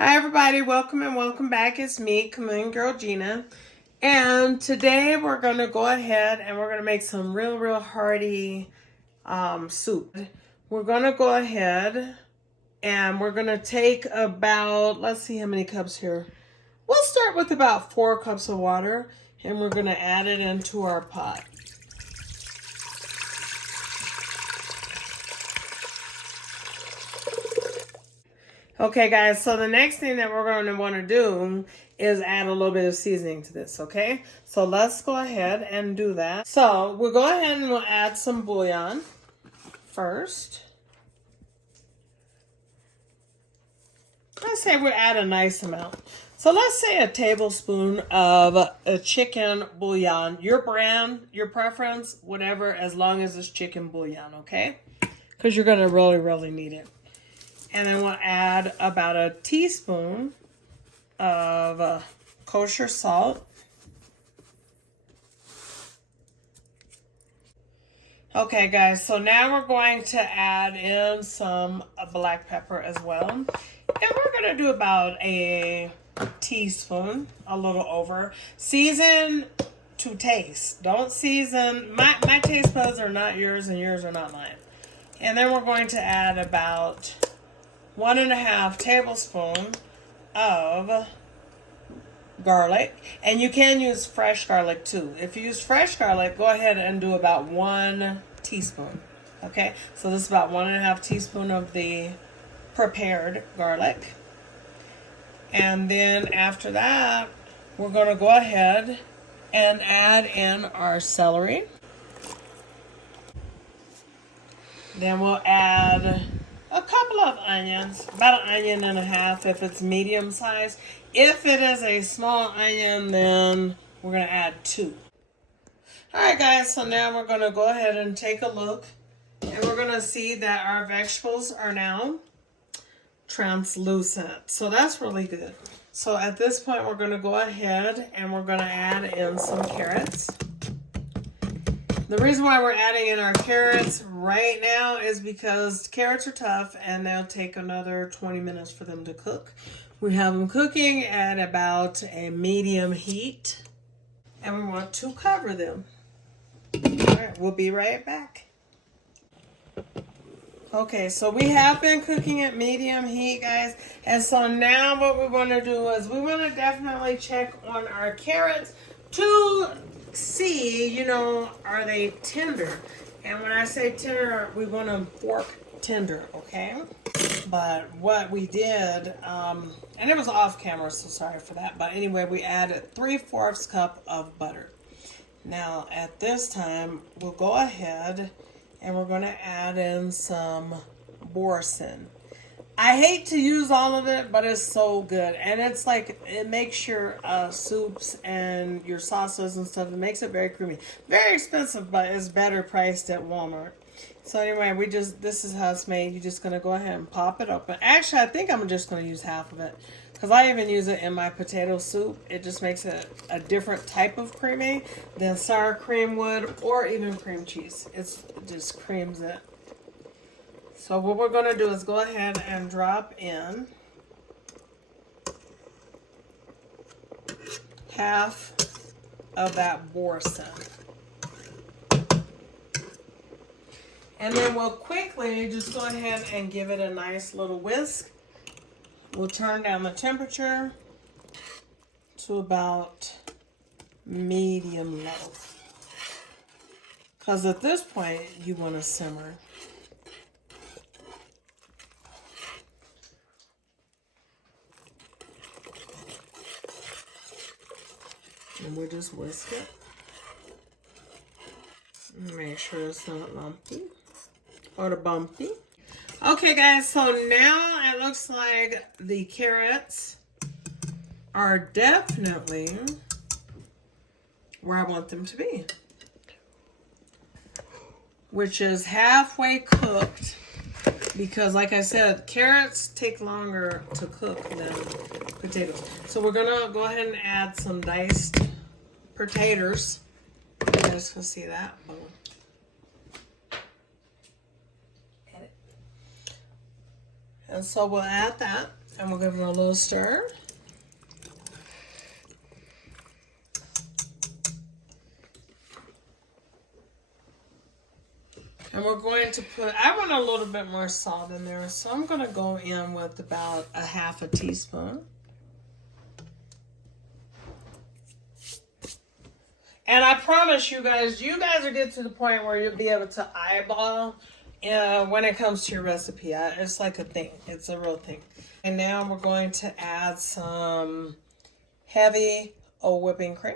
Hi everybody, welcome and welcome back. It's me, Chameleon Girl Gina. And today we're going to go ahead and we're going to make some real hearty soup. We're going to go ahead and we're going to take about, let's see how many cups here. We'll start with about 4 cups of water and we're going to add it into our pot. Okay guys, so the next thing that we're going to want to do is add a little bit of seasoning to this, okay? So let's go ahead and do that. So we'll go ahead and we'll add some bouillon first. Let's say we add a nice amount. So let's say a tablespoon of a chicken bouillon. Your brand, your preference, whatever, as long as it's chicken bouillon, okay? Because you're going to really need it. And then we'll add about a teaspoon of kosher salt. Okay, guys, so now we're going to add in some black pepper as well. And we're going to do about a teaspoon, a little over. Season to taste. Don't season. My taste buds are not yours and yours are not mine. And then we're going to add about 1.5 tablespoons of garlic, and you can use fresh garlic too. If you use fresh garlic, go ahead and do about 1 teaspoon. Okay, so this is about 1.5 teaspoons of the prepared garlic. And then after that, we're going to go ahead and add in our celery. Then we'll add a couple of onions, about 1.5 onions if it's medium size. If it is a small onion, then we're going to add 2. Alright guys, so now we're going to go ahead and take a look. And we're going to see that our vegetables are now translucent. So that's really good. So at this point, we're going to go ahead and we're going to add in some carrots. The reason why we're adding in our carrots right now is because carrots are tough and they'll take another 20 minutes for them to cook. We have them cooking at about a medium heat and we want to cover them. All right, we'll be right back. Okay, so we have been cooking at medium heat, guys. And so now what we want to do is we want to definitely check on our carrots to see, you know, are they tender? And when I say tender, we want them fork tender, okay? But what we did, and it was off camera, so sorry for that. But anyway, we added 3/4 cup of butter. Now, at this time, we'll go ahead and we're going to add in some boursin. I hate to use all of it, but it's so good. And it's like, it makes your soups and your sauces and stuff, it makes it very creamy. Very expensive, but it's better priced at Walmart. So anyway, this is how it's made. You're just going to go ahead and pop it open. Actually, I think I'm just going to use half of it. Because I even use it in my potato soup. It just makes it a different type of creamy than sour cream would or even cream cheese. It just creams it. So what we're going to do is go ahead and drop in half of that boursin. And then we'll quickly just go ahead and give it a nice little whisk. We'll turn down the temperature to about medium low. Because at this point, you want to simmer. And we'll just whisk it. Make sure it's not lumpy or bumpy. Okay, guys, so now it looks like the carrots are definitely where I want them to be, which is halfway cooked. Because like I said, carrots take longer to cook than potatoes. So we're gonna go ahead and add some diced potatoes. You guys can see that. And so we'll add that and we'll give it a a little stir. And we're going to put, I want a little bit more salt in there, so I'm going to go in with about a half a teaspoon. And I promise you guys will get to the point where you'll be able to eyeball when it comes to your recipe. It's like a thing. It's a real thing. And now we're going to add some heavy whipping cream,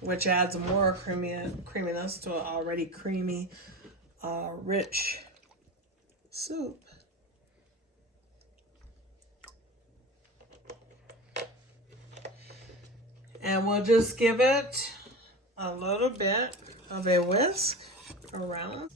which adds more creaminess to an already creamy, rich soup. And we'll just give it a little bit of a whisk around.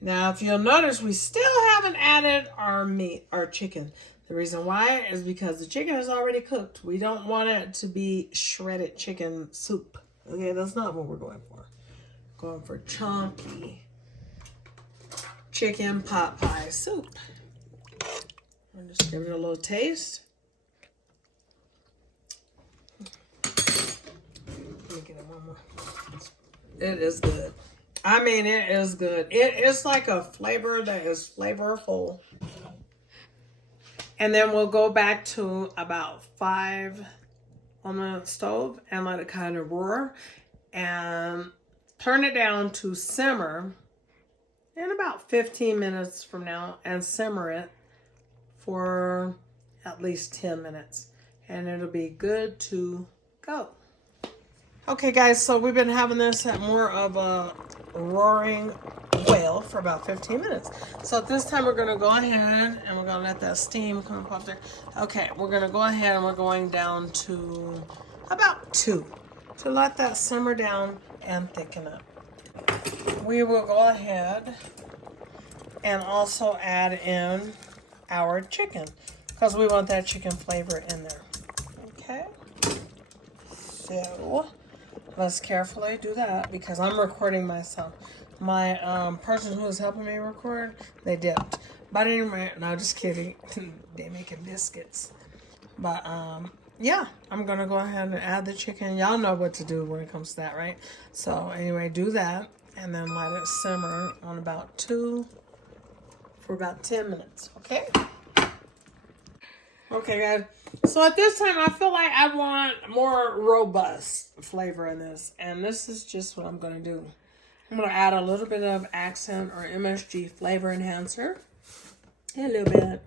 Now, if you'll notice, we still haven't added our meat, our chicken. The reason why is because the chicken is already cooked. We don't want it to be shredded chicken soup. Okay, that's not what we're going for. Going for chunky chicken pot pie soup. I'll just give it a little taste. Let me get it one more. It is good. I mean, it is good. It's like a flavor that is flavorful. And then we'll go back to about 5 on the stove and let it kind of roar. And turn it down to simmer in about 15 minutes from now. And simmer it for at least 10 minutes. And it'll be good to go. Okay, guys, so we've been having this at more of a roaring boil for about 15 minutes. So at this time, we're going to go ahead and we're going to let that steam come up there. Okay, we're going to go ahead and we're going down to about 2 to let that simmer down and thicken up. We will go ahead and also add in our chicken because we want that chicken flavor in there. Okay, so let's carefully do that because I'm recording myself. My person who was helping me record, they dipped. But anyway, no, just kidding. They're making biscuits. But yeah, I'm going to go ahead and add the chicken. Y'all know what to do when it comes to that, right? So anyway, do that and then let it simmer on about 2 for about 10 minutes, okay? Okay, guys. So at this time, I feel like I want more robust flavor in this. And this is just what I'm going to do. I'm going to add a little bit of Accent or MSG flavor enhancer. A little bit.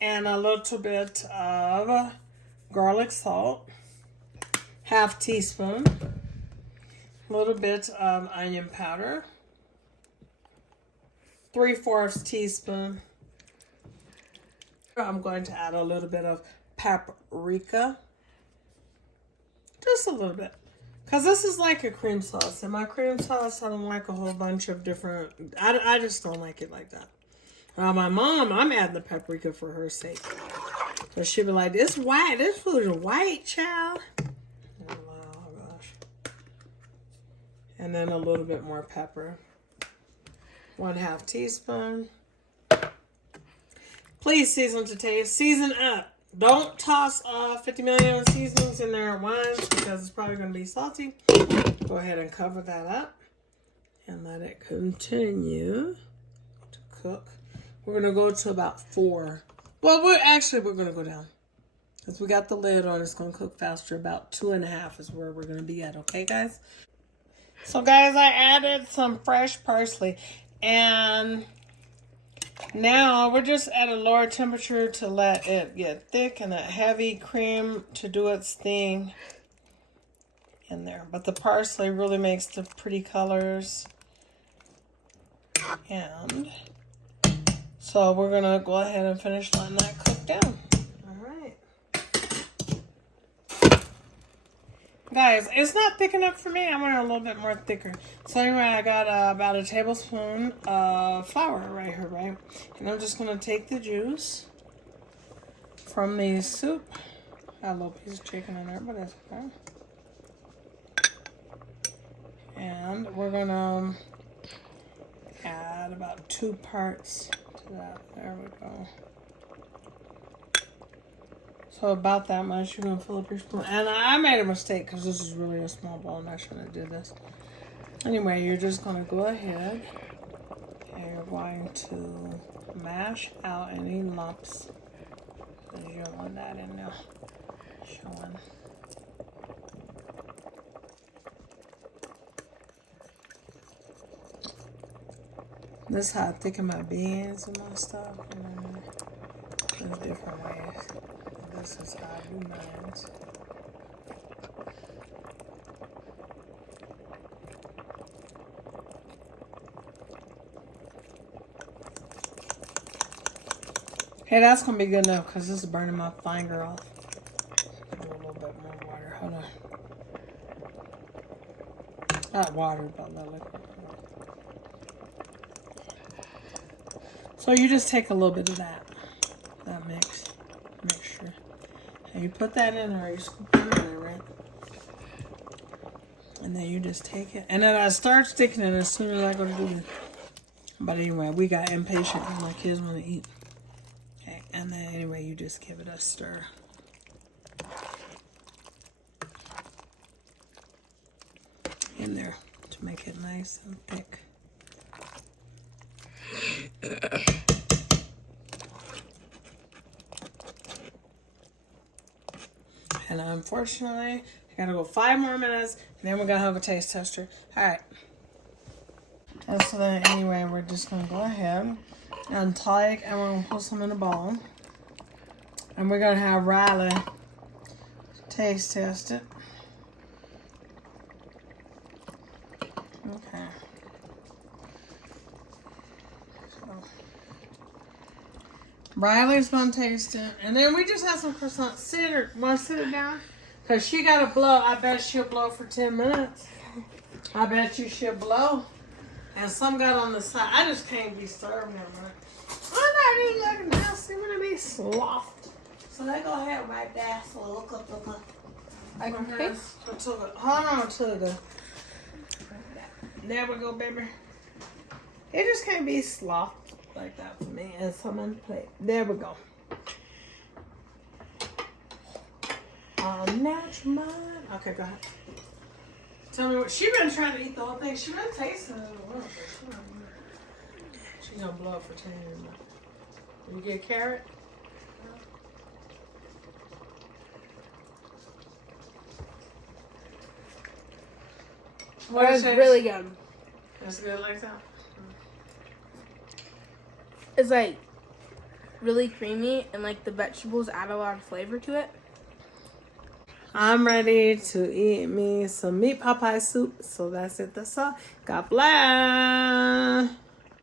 And a little bit of garlic salt. Half teaspoon. A little bit of onion powder. 3/4 teaspoon. I'm going to add a little bit of paprika. Just a little bit. Because this is like a cream sauce. And my cream sauce, I don't like a whole bunch of different... I just don't like it like that. My mom, I'm adding the paprika for her sake. So she'll be like, this white. This food is white, child. Oh, gosh. And then a little bit more pepper. 1/2 teaspoon. Please season to taste. Season up. Don't toss 50 million seasonings in there at once because it's probably going to be salty. Go ahead and cover that up and let it continue to cook. We're going to go to about 4. Well, we're going to go down because we got the lid on. It's going to cook faster. About 2.5 is where we're going to be at. Okay, guys? So, guys, I added some fresh parsley and... now we're just at a lower temperature to let it get thick and that heavy cream to do its thing in there. But the parsley really makes the pretty colors. And so we're going to go ahead and finish letting that cook down. All right. Guys, it's not thick enough for me. I want it a little bit more thicker. So anyway, I got about a tablespoon of flour right here, right? And I'm just going to take the juice from the soup. Got a little piece of chicken in there, but that's okay. And we're going to add about 2 parts to to that. There we go. So about that much, you're gonna fill up your spoon. And I made a mistake because this is really a small bowl and I shouldn't have did this. Anyway, you're just gonna go ahead and you're going to mash out any lumps. Because you don't want that in there showing. This is how I thicken my beans and my stuff. And there's different ways. This is how I do mine. Hey, that's gonna be good enough because this is burning my finger off. Do a little bit more water. Hold on. Not water, but the liquid. So you just take a little bit of that mixture, and you put that in there. You scoop it in there, right? And then you just take it, and then I start sticking it as soon as I go to do it. But anyway, we got impatient because my kids want to eat. Okay, and then anyway, you just give it a stir. In there to make it nice and thick. And unfortunately, I gotta go 5 more minutes, and then we're gonna have a taste tester. All right. And so then, anyway, we're just gonna go ahead and take, and we're gonna put some in a bowl, and we're gonna have Riley taste test it. Okay. So Riley's gonna taste it, and then we just have some croissants. Want to sit her down? Cause she gotta blow. I bet she'll blow for 10 minutes. I bet you she'll blow. And some got on the side. I just can't be serving them. I'm not even looking nasty. I'm gonna be soft. So they go ahead right there. So look up. I can taste. Hold on, Tuga. There we go, baby. It just can't be soft like that for me. And some on the plate. There we go. Natural mind. Okay, go ahead. Tell me what she been trying to eat the whole thing. She been tasting it a little bit. She gonna blow up for 10 minutes. You get carrot? That was really good. It's good like that? It's like really creamy and like the vegetables add a lot of flavor to it. I'm ready to eat me some meat Popeye soup. So that's it. That's all. God bless.